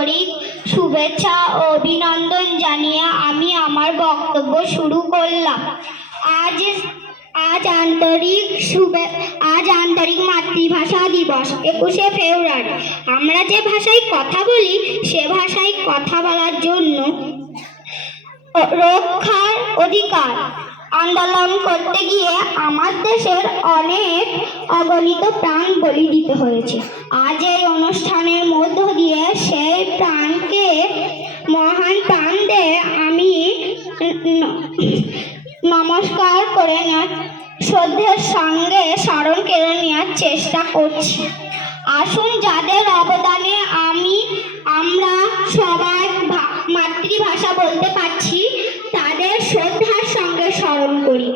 আন্তরিক শুভেচ্ছা ও অভিনন্দন জানিয়ে আমি আমার বক্তব্য শুরু করলাম। আজ আন্তরিক মাতৃভাষা দিবস, 21শে ফেব্রুয়ারি। আমরা যে ভাষায় কথা বলি সে ভাষায় কথা বলার জন্য রক্ষার অধিকার আন্দোলন করতে গিয়ে আমার দেশের অনেক অগণিত প্রাণ বলি দিতে হয়েছে। আজ এই অনুষ্ঠানের মধ্য দিয়ে সেই মহান প্রাণদের আমি নমস্কার করে শ্রদ্ধের সঙ্গে স্মরণ করে নেওয়ার চেষ্টা করছি। আসুন যাদের অবদানে আমরা সবাই মাতৃভাষা বলতে পারছি তাদের শ্রদ্ধার সঙ্গে স্মরণ করি।